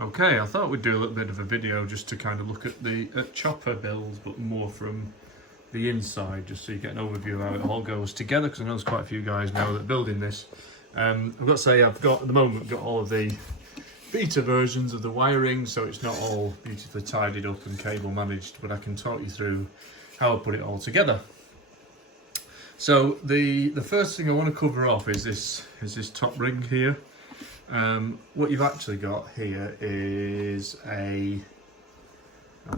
Okay, I thought we'd do a little bit of a video just to kind of look at the chopper builds, but more from the inside, just so you get an overview of how it all goes together, because I know there's quite a few guys now that are building this. I've got to say, I've got, at the moment, got all of the beta versions of the wiring, so it's not all beautifully tidied up and cable managed, but I can talk you through how I put it all together. So the first thing I want to cover off is this top ring here. What you've actually got here is I'll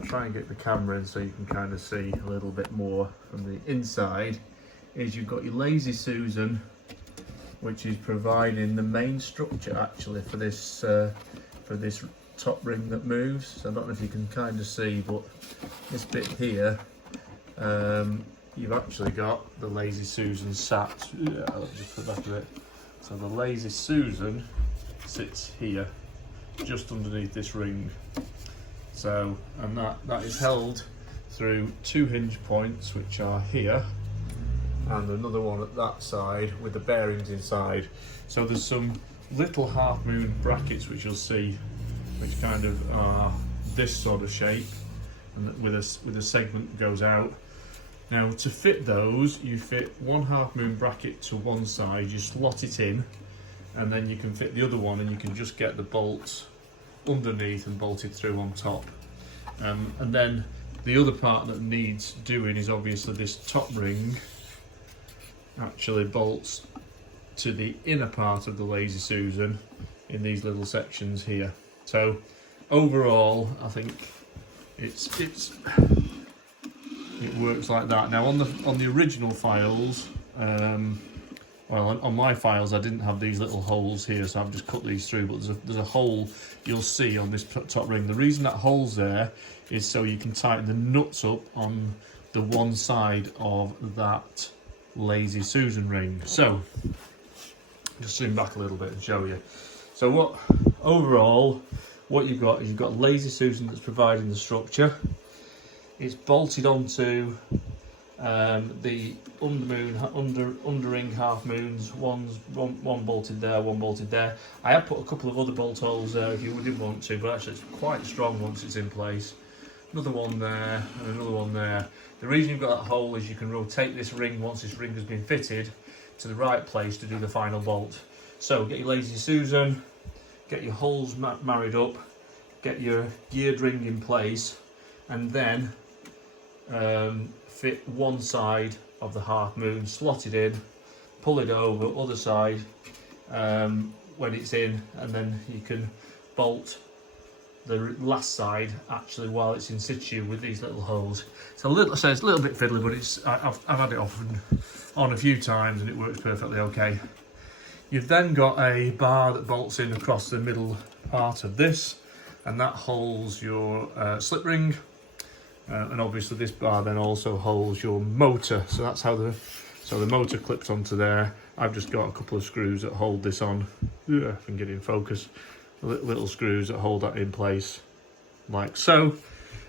try and get the camera in so you can kind of see a little bit more from the inside, is you've got your Lazy Susan, which is providing the main structure actually for this top ring that moves. So I don't know if you can kind of see, but this bit here, you've actually got the Lazy Susan sat. Yeah, let me just put back a bit. So the Lazy Susan sits here, just underneath this ring. So, and that is held through two hinge points, which are here, and another one at that side with the bearings inside. So there's some little half moon brackets which you'll see, which kind of are this sort of shape, and with a segment that goes out. Now to fit those, you fit one half moon bracket to one side, you slot it in, and then you can fit the other one, and you can just get the bolts underneath and bolted through on top. And then the other part that needs doing is obviously this top ring actually bolts to the inner part of the Lazy Susan in these little sections here. So overall, I think it works like that. Now on the original files, well, on my files I didn't have these little holes here, so I've just cut these through, but there's a hole you'll see on this top ring. The reason that hole's there is so you can tighten the nuts up on the one side of that Lazy Susan ring. So, just zoom back a little bit and show you. So overall, what you've got is you've got Lazy Susan that's providing the structure. It's bolted onto the underring half moons, one bolted there, one bolted there. I have put a couple of other bolt holes there if you didn't want to, but actually it's quite strong once it's in place. Another one there and another one there. The reason you've got that hole is you can rotate this ring once this ring has been fitted to the right place to do the final bolt. So get your Lazy Susan, get your holes married up, get your geared ring in place, and then fit one side of the half moon, slot it in, pull it over, other side when it's in, and then you can bolt the last side actually while it's in situ with these little holes. So it's a little bit fiddly, but I've had it on a few times and it works perfectly okay. You've then got a bar that bolts in across the middle part of this, and that holds your slip ring. And obviously this bar then also holds your motor, so that's how the motor clips onto there. I've just got a couple of screws that hold this on. If I can get it in focus, little screws that hold that in place, like so.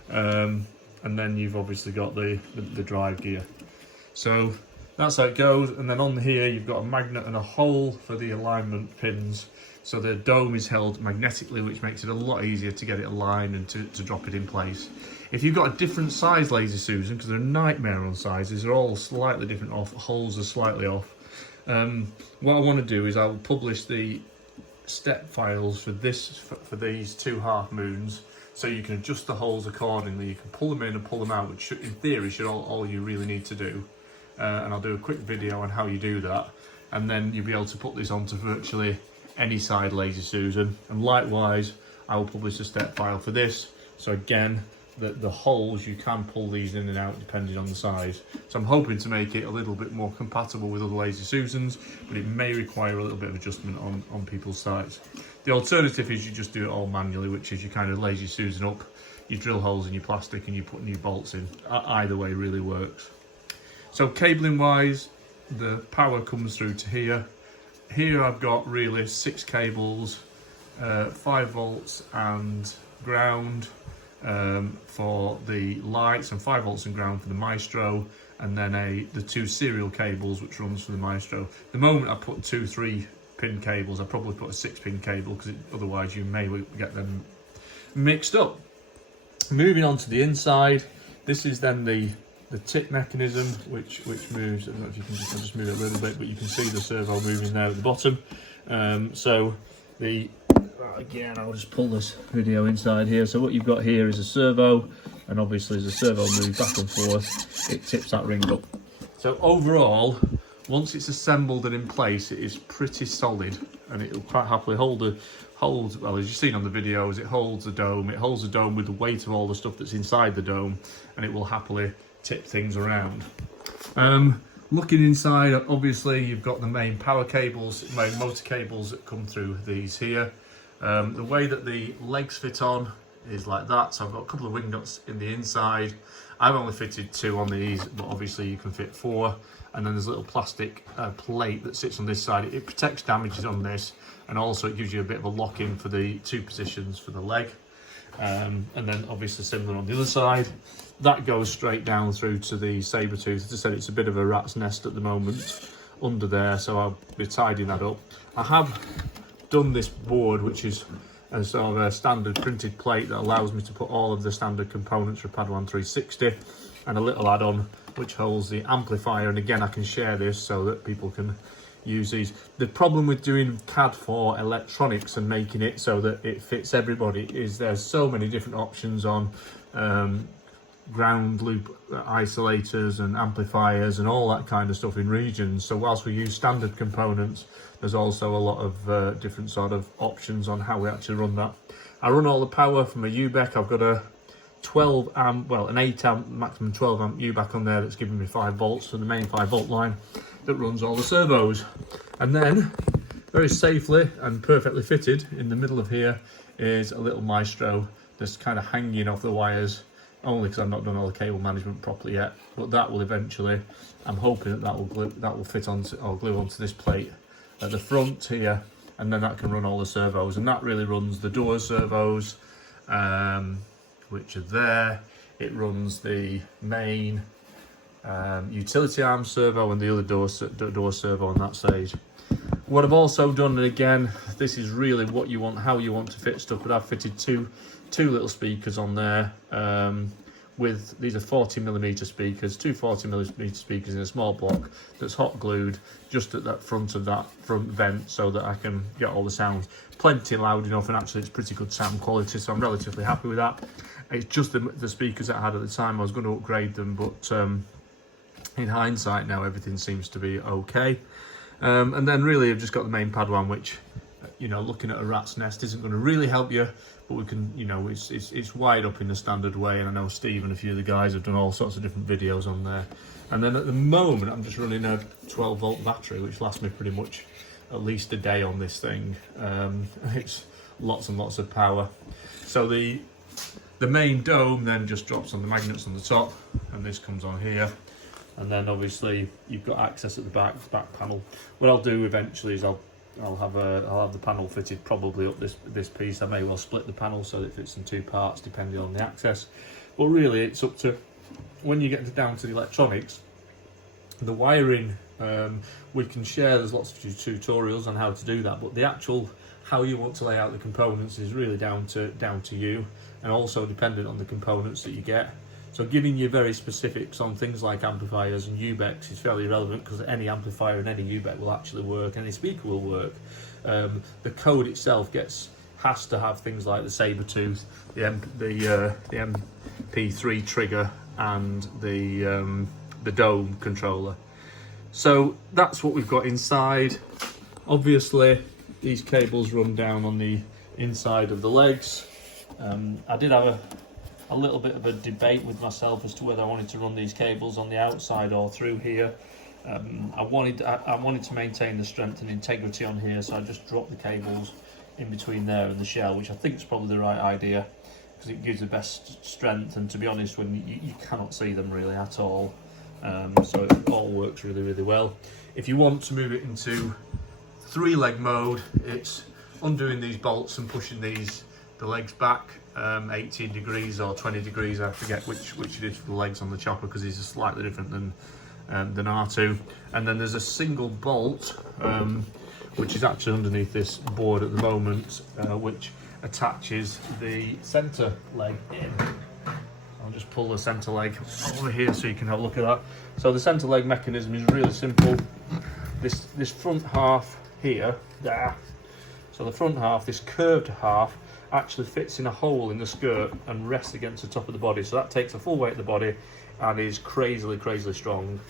And then you've obviously got the drive gear. So that's how it goes. And then on here you've got a magnet and a hole for the alignment pins. So the dome is held magnetically, which makes it a lot easier to get it aligned and to drop it in place. If you've got a different size Lazy Susan, because they're a nightmare on sizes, they're all slightly different off, holes are slightly off. What I want to do is I will publish the step files for these two half moons, so you can adjust the holes accordingly. You can pull them in and pull them out, which in theory should all you really need to do. And I'll do a quick video on how you do that, and then you'll be able to put this onto virtually any side Lazy Susan. And likewise, I will publish a step file for this. So again, the holes, you can pull these in and out depending on the size. So I'm hoping to make it a little bit more compatible with other Lazy Susans, but it may require a little bit of adjustment on people's sites. The alternative is you just do it all manually, which is you kind of Lazy Susan up, you drill holes in your plastic and you put new bolts in. Either way really works. So cabling wise, the power comes through to here. Here I've got really 6 cables, 5 volts and ground for the lights, and 5 volts and ground for the Maestro, and then the 2 serial cables which runs for the Maestro. At the moment I put 2 3-pin cables. I probably put a 6-pin cable because otherwise you may get them mixed up. Moving on to the inside, this is then the tip mechanism which moves. I don't know if you can just move it a little bit, but you can see the servo moving there at the bottom. So the again, I'll just pull this video inside here. So what you've got here is a servo, and obviously as the servo moves back and forth, it tips that ring up. So overall, once it's assembled and in place, it is pretty solid, and it'll quite happily hold, well, as you've seen on the videos, it holds the dome. It holds the dome with the weight of all the stuff that's inside the dome, and it will happily tip things around. Looking inside, obviously you've got the main power cables, main motor cables that come through these here. The way that the legs fit on is like that. So I've got a couple of wing nuts in the inside. I've only fitted 2 on these, but obviously you can fit 4. And then there's a little plastic plate that sits on this side. It protects damages on this, and also it gives you a bit of a lock-in for the 2 positions for the leg. And then obviously similar on the other side. That goes straight down through to the saber tooth. As I said, it's a bit of a rat's nest at the moment under there, so I'll be tidying that up. I have done this board, which is a sort of a standard printed plate that allows me to put all of the standard components for Padawan 360, and a little add-on which holds the amplifier. And again, I can share this so that people can use these. The problem with doing CAD for electronics and making it so that it fits everybody is there's so many different options on ground loop isolators and amplifiers and all that kind of stuff in regions. So whilst we use standard components, there's also a lot of different sort of options on how we actually run that. I run all the power from a UBEC. I've got a 12 amp, well, an 8 amp, maximum 12 amp UBEC on there that's giving me 5 volts for the main 5 volt line that runs all the servos. And then very safely and perfectly fitted in the middle of here is a little Maestro that's kind of hanging off the wires, only because I've not done all the cable management properly yet. But that will eventually, I'm hoping that will fit onto, or glue onto this plate at the front here, and then that can run all the servos. And that really runs the door servos, which are there. It runs the main utility arm servo and the other door servo on that side. What I've also done, and again, this is really what you want, how you want to fit stuff, but I've fitted two little speakers on there. With these are 40mm speakers, 2 40mm speakers in a small block that's hot glued just at that front of that front vent, so that I can get all the sound plenty loud enough, and actually it's pretty good sound quality, so I'm relatively happy with that. It's just the speakers that I had at the time. I was going to upgrade them, but in hindsight now everything seems to be okay. And then really I've just got the main Padawan, which, you know, looking at a rat's nest isn't going to really help you, but we can, you know, it's wired up in a standard way, and I know Steve and a few of the guys have done all sorts of different videos on there. And then at the moment I'm just running a 12 volt battery, which lasts me pretty much at least a day on this thing. It's lots and lots of power. So the main dome then just drops on the magnets on the top, and this comes on here. And then obviously you've got access at the back panel. What I'll do eventually is I'll have the panel fitted probably up this piece. I may well split the panel so that it fits in 2 parts depending on the access. But really it's up to, when you get down to the electronics, the wiring, we can share, there's lots of tutorials on how to do that, but the actual how you want to lay out the components is really down to you, and also dependent on the components that you get. So giving you very specifics on things like amplifiers and UBECs is fairly relevant, because any amplifier and any UBEC will actually work, any speaker will work. The code itself has to have things like the saber tooth, the MP3 trigger, and the dome controller. So that's what we've got inside. Obviously these cables run down on the inside of the legs. I did have a little bit of a debate with myself as to whether I wanted to run these cables on the outside or through here. I wanted to maintain the strength and integrity on here, so I just dropped the cables in between there and the shell, which I think is probably the right idea, because it gives the best strength, and to be honest, when you cannot see them really at all. So it all works really, really well. If you want to move it into 3-leg mode, it's undoing these bolts and pushing the legs back 18 degrees or 20 degrees, I forget which it is for the legs on the chopper, because these are slightly different than R2. And then there's a single bolt which is actually underneath this board at the moment, which attaches the centre leg in. I'll just pull the centre leg over here so you can have a look at that. So the centre leg mechanism is really simple. This front half here, there. So the front half, this curved half, actually fits in a hole in the skirt and rests against the top of the body. So that takes the full weight of the body and is crazily strong.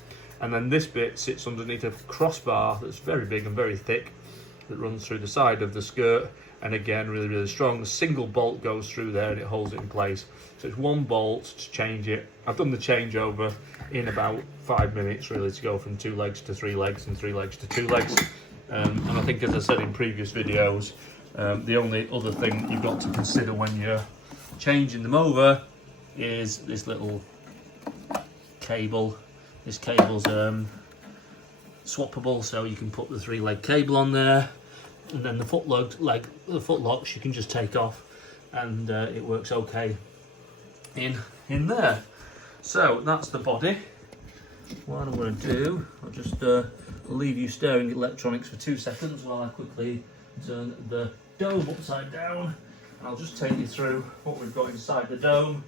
And then this bit sits underneath a crossbar that's very big and very thick that runs through the side of the skirt, and again really strong. A single bolt goes through there and it holds it in place. So it's one bolt to change it. I've done the changeover in about 5 minutes really, to go from 2 legs to 3 legs and 3 legs to 2 legs. And I think, as I said in previous videos, the only other thing you've got to consider when you're changing them over is this little cable. This cable's swappable, so you can put the 3-leg cable on there, and then the footlocks you can just take off, and it works okay in there. So that's the body. What I'm going to do, I'll just leave you staring at electronics for 2 seconds while I quickly turn the dome upside down. I'll just take you through what we've got inside the dome.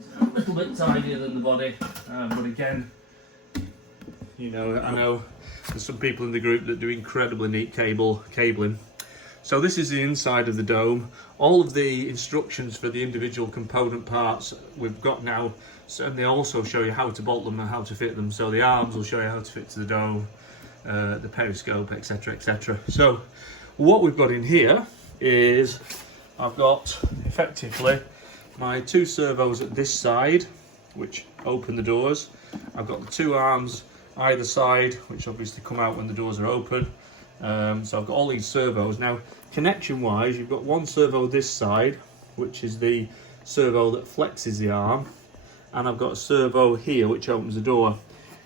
It's a little bit tinier than the body, but again, you know, I know there's some people in the group that do incredibly neat cabling. So this is the inside of the dome. All of the instructions for the individual component parts we've got now, and they also show you how to bolt them and how to fit them. So the arms will show you how to fit to the dome, the periscope, etc, etc. So what we've got in here is, I've got effectively my 2 servos at this side, which open the doors. I've got the 2 arms either side, which obviously come out when the doors are open. So I've got all these servos. Now, connection wise, you've got 1 servo this side, which is the servo that flexes the arm, and I've got a servo here which opens the door.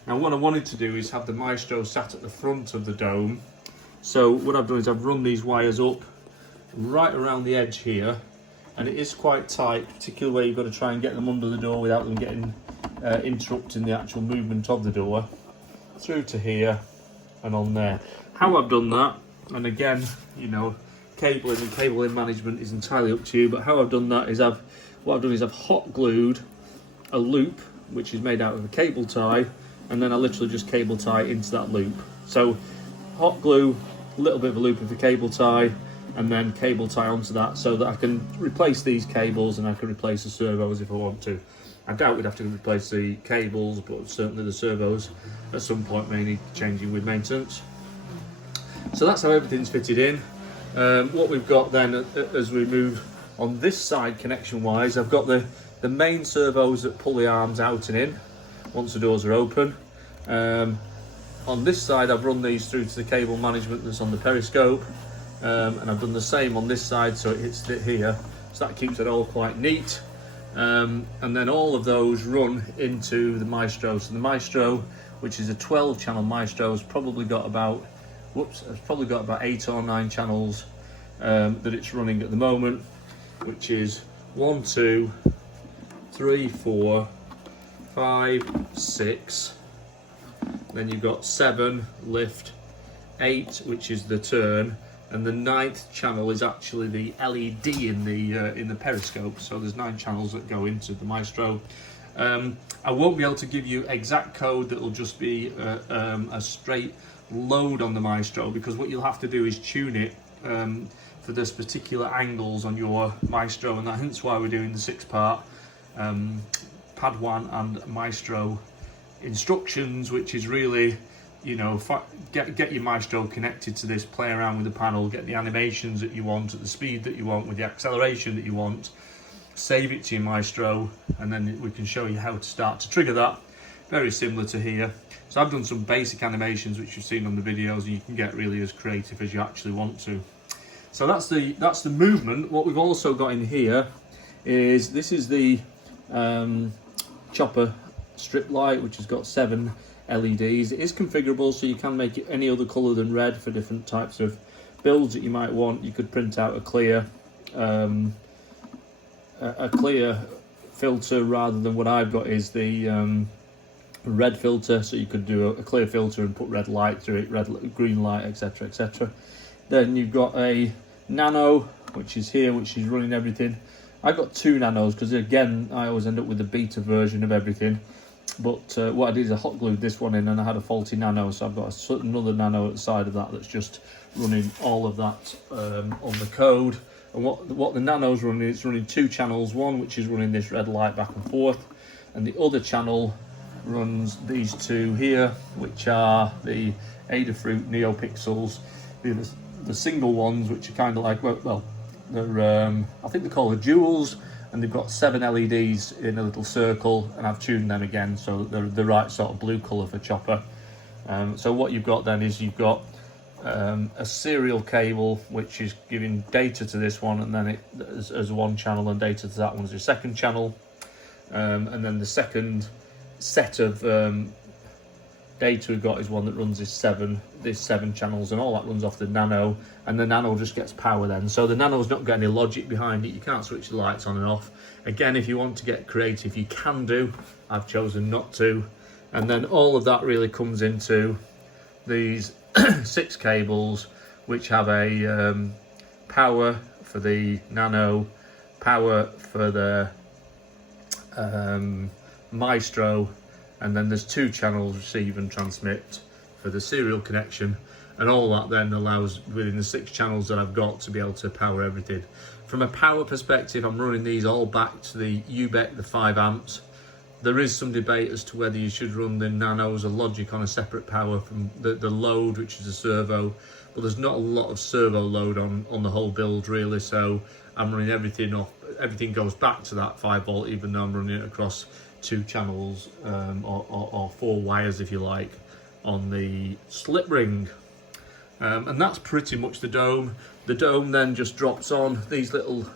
Now what I wanted to do is have the Maestro sat at the front of the dome. So what I've done is I've run these wires up right around the edge here, and it is quite tight, particularly where you've got to try and get them under the door without them getting interrupting the actual movement of the door, through to here and on there. How I've done that, and again, you know, cabling and cabling management is entirely up to you, but how I've done that is I've hot glued a loop which is made out of a cable tie, and then I literally just cable tie into that loop. So hot glue, a little bit of a loop of the cable tie, and then cable tie onto that, so that I can replace these cables and I can replace the servos if I want to. I doubt we'd have to replace the cables, but certainly the servos at some point may need changing with maintenance. So that's how everything's fitted in. What we've got then, as we move on this side connection wise, I've got the main servos that pull the arms out and in once the doors are open. On this side I've run these through to the cable management that's on the periscope, and I've done the same on this side, so it hits it here, so that keeps it all quite neat. And then all of those run into the Maestro. So the Maestro, which is a 12 channel Maestro, has probably got about 8 or 9 channels that it's running at the moment, which is 1, 2, 3, 4, 5, 6. Then you've got 7 lift, 8, which is the turn, and the 9th channel is actually the LED in the periscope. So there's 9 channels that go into the Maestro. I won't be able to give you exact code that will just be a straight load on the Maestro, because what you'll have to do is tune it for this particular angles on your Maestro, and hence why we're doing the 6-part Padawan and Maestro instructions, which is really, you know, get your Maestro connected to this, play around with the panel, get the animations that you want at the speed that you want with the acceleration that you want, save it to your Maestro, and then we can show you how to start to trigger that, very similar to here. So I've done some basic animations which you've seen on the videos, and you can get really as creative as you actually want to. So that's the movement. What we've also got in here is, this is the chopper strip light, which has got 7 LEDs. It is configurable, so you can make it any other colour than red for different types of builds that you might want. You could print out a clear filter, rather than what I've got is the red filter, so you could do a clear filter and put red light through it, green light, etc, etc. Then you've got a nano which is here, which is running everything. I got 2 nanos because again I always end up with the beta version of everything. But what I did is I hot glued this one in, and I had a faulty nano, so I've got another nano at the side of that that's just running all of that on the code. And what the nano's running, it's running 2 channels, one which is running this red light back and forth, and the other channel runs these 2 here, which are the Adafruit NeoPixels, the single ones, which are kind of like, well, they're I think they're called the jewels, and they've got 7 LEDs in a little circle, and I've tuned them again so that they're the right sort of blue colour for chopper. So what you've got then is you've got a serial cable which is giving data to this one, and then it as one channel, and data to that one as a second channel, and then the second set of data we've got is one that runs this 7 channels, and all that runs off the nano, and the nano just gets power then. So the nano's not got any logic behind it, you can't switch the lights on and off. Again, if you want to get creative, you can do. I've chosen not to. And then all of that really comes into these 6 cables, which have a power for the nano, power for the Maestro, and then there's 2 channels, receive and transmit, for the serial connection, and all that then allows, within the 6 channels that I've got, to be able to power everything. From a power perspective, I'm running these all back to the UBEC, the 5 amps. There is some debate as to whether you should run the nanos or logic on a separate power from the load, which is a servo, but there's not a lot of servo load on the whole build really, so I'm running everything off. Everything goes back to that 5 volt, even though I'm running it across 2 channels or 4 wires, if you like, on the slip ring. And that's pretty much the dome. The dome then just drops on these little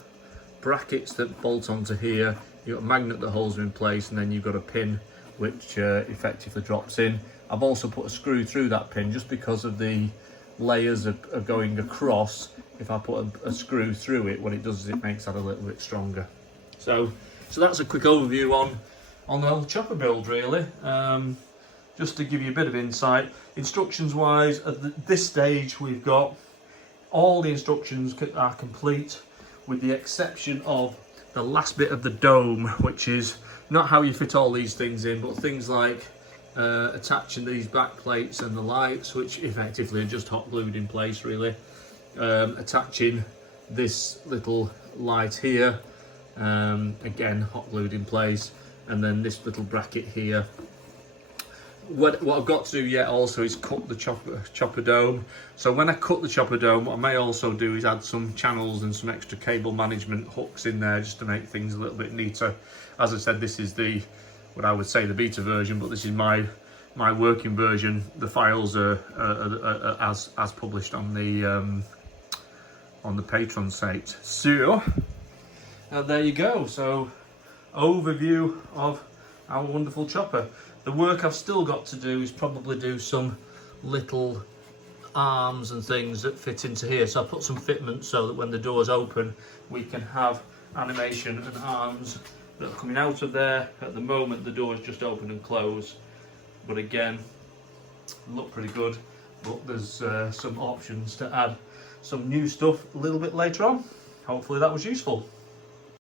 brackets that bolt onto here. You've got a magnet that holds them in place, and then you've got a pin which effectively drops in. I've also put a screw through that pin just because of the layers of going across. If I put a screw through it, what it does is it makes that a little bit stronger. So that's a quick overview on the whole chopper build really. Just to give you a bit of insight, instructions wise, at this stage we've got all the instructions are complete, with the exception of the last bit of the dome, which is not how you fit all these things in, but things like attaching these back plates and the lights, which effectively are just hot glued in place really, attaching this little light here, again hot glued in place, and then this little bracket here. What I've got to do yet also is cut the chopper dome. So when I cut the chopper dome, what I may also do is add some channels and some extra cable management hooks in there, just to make things a little bit neater. As I said, this is what I would say the beta version, but this is my working version. The files are as published on the Patreon site. So there you go. So overview of our wonderful chopper. The work I've still got to do is probably do some little arms and things that fit into here. So I put some fitment so that when the doors open, we can have animation and arms that are coming out of there. At the moment, the doors just open and close. But again, look pretty good. But there's some options to add some new stuff a little bit later on. Hopefully that was useful.